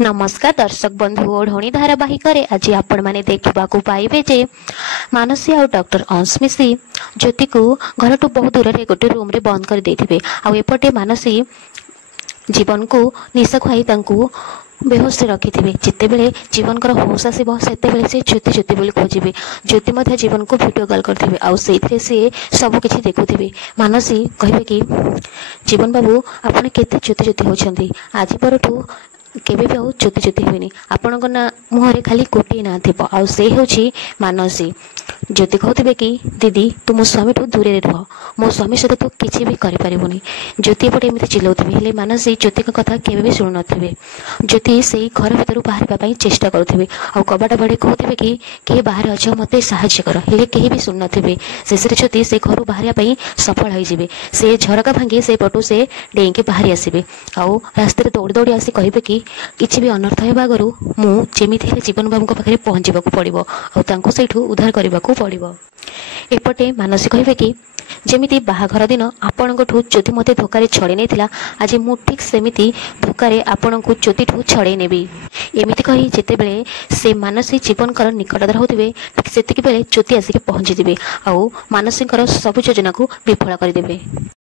नमस्कार दर्शक बंधु ओढ़णी धारावाहिक आज आपण मैंने देखा पाइबे जे मानसी आ डॉक्टर अंश मिसी ज्योति को घर टू बहुत दूर रे गोटे रूम रे बंद कर देथिबे। आ एपटे मानसी जीवन को निशा खुआई बेहोश रखिथे। जिते बेले जीवन कर होश आसो से ज्योति ज्योति बोली खोजे ज्योति मध्य जीवन को वीडियो कॉल करथिबे। आ सेइथे से सब किछि देखुथिबे। मानसी कहबे कि जीवन बाबू आपण केते ज्योति ज्योति होछंती आज परठू केबे भी आउ ज्योति ज्योति हुएनी आपण ना मुहरे खाली गोटे ना थी आ से होछि मानसी। ज्योति कहते कि दीदी तू मो स्वामी ठू दूर रह मो स्वामी सहित तू किसी भी करें। ज्योति एपटे एमती चिल्लाउथि हेले मानसी ज्योति कथा केबे भी शुणु नथिबे। ज्योति से घर भीतर बाहर चेष्टा करुथिबे आ कबाट बड़े कहते कि किए बाहर अच्छ मते साहाय्य कर हेले केही भी शुणु नथिबे। शेष ज्योति से घर बाहर सफल हो जिवे। से झरका भांगी से पटू से डेईके बाहरी आसबे आउ रास्ते दौड़ी दौड़ी आसी कहबे कि किसी भी अनर्थ होगा आगु मुझे जीवन बाबू पाखे पहुँचा पड़ो आउ सैठू उद्धार करने को पड़ो। एपटे मानसी कहे कि जमी बाहाघर दिन आपण ज्योति मत धोकार छड़े नहीं आज मु ठीक सेमिति धोकार आपण को ज्योति ठू छड़े नेबी एमती कही जिते बेले से मानसी जीवन कर निकटतर होते ठीक से बेले ज्योति आसिक पहुँची आउ मानसी सब योजना को विफल करदे।